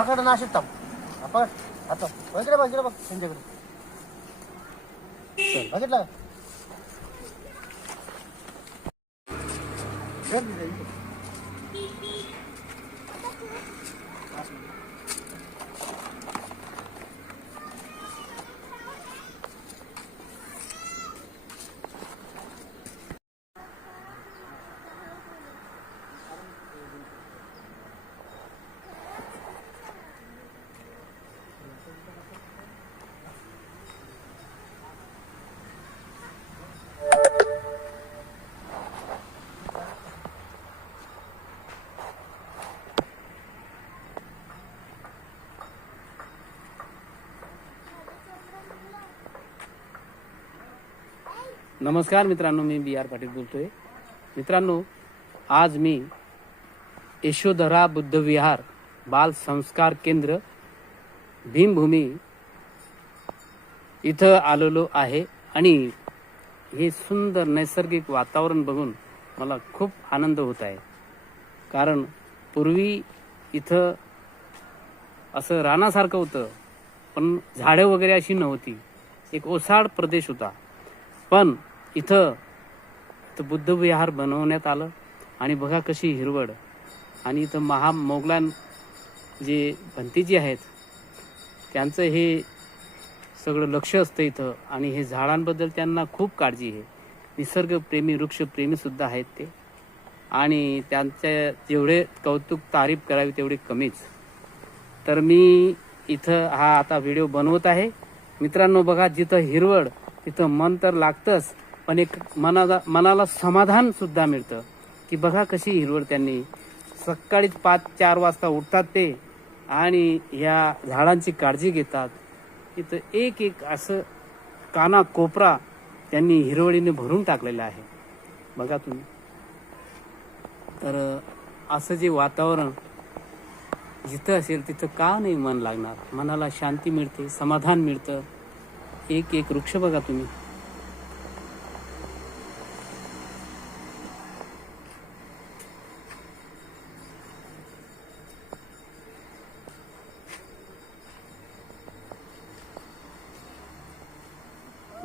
అప్పక్కడ నాశిస్తాం అప్ప అత్త ఇక్కడ బా ఇక్కడ బా ఏం చెప్పండి బకెట్లా Thank you. नमस्कार मित्रांनो मी बी आर पाटील बोलतोय. मित्रांनो आज मी यशोधरा बुद्धविहार बाल संस्कार केंद्र भीमभूमी इथं आलेलो आहे आणि हे सुंदर नैसर्गिक वातावरण बघून मला खूप आनंद होत आहे. कारण पूर्वी इथं असं रानासारखं होतं पण झाडं वगैरे अशी नव्हती. एक ओसाड प्रदेश होता. पण इथं बुद्ध विहार बनवण्यात आलं आणि बघा कशी हिरवळ. आणि इथं महा मोगलान जे भंतीजी आहेत त्यांचं हे सगळं लक्ष असतं इथं. आणि हे झाडांबद्दल त्यांना खूप काळजी आहे. निसर्गप्रेमी वृक्षप्रेमीसुद्धा आहेत ते. आणि त्यांच्या जेवढे कौतुक तारीफ करावी तेवढी कमीच. तर मी इथं हा आता व्हिडिओ बनवत आहे. मित्रांनो बघा जिथं हिरवळ तिथं मन तर लागतंच. पण एक मनाला मनाला समाधान सुद्धा मिळतं. की बघा कशी हिरवळ त्यांनी. सकाळीच पाच चार वाजता उठतात ते आणि ह्या झाडांची काळजी घेतात. इथं एक एक असं काना कोपरा त्यांनी हिरवळीने भरून टाकलेला आहे. बघा तुम्ही. तर असं जे वातावरण जिथं असेल तिथं का नाही मन लागणार? मनाला शांती मिळते समाधान मिळतं. एक एक वृक्ष बघा तुम्ही.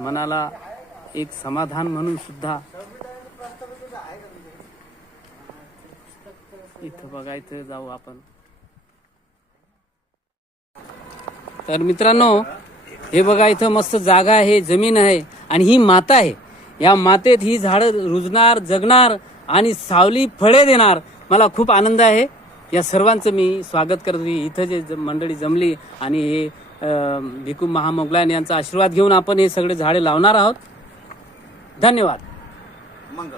मनाला एक समाधान म्हणून सुद्धा इथं बघा इथं जाऊ आपण. तर मित्रांनो हे बघा इथं मस्त जागा आहे जमीन आहे आणि ही माता आहे. या मातेत ही झाडं रुजणार जगणार आणि सावली फळे देणार. मला खूप आनंद आहे. या सर्वांचं मी स्वागत करतो इथं जे ज- मंडळी जमली आणि हे भिकू महामोगलायन यांचा आशीर्वाद घेऊन आपण हे सगळे झाडे लावणार आहोत. धन्यवाद. मंगल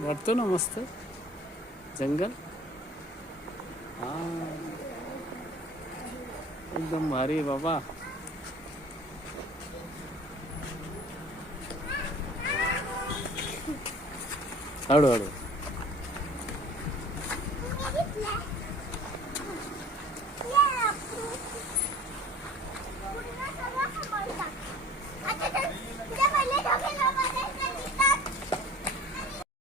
वाटतो ना मस्त जंगल हा एकदम भारी आहे बाबा हळू हळू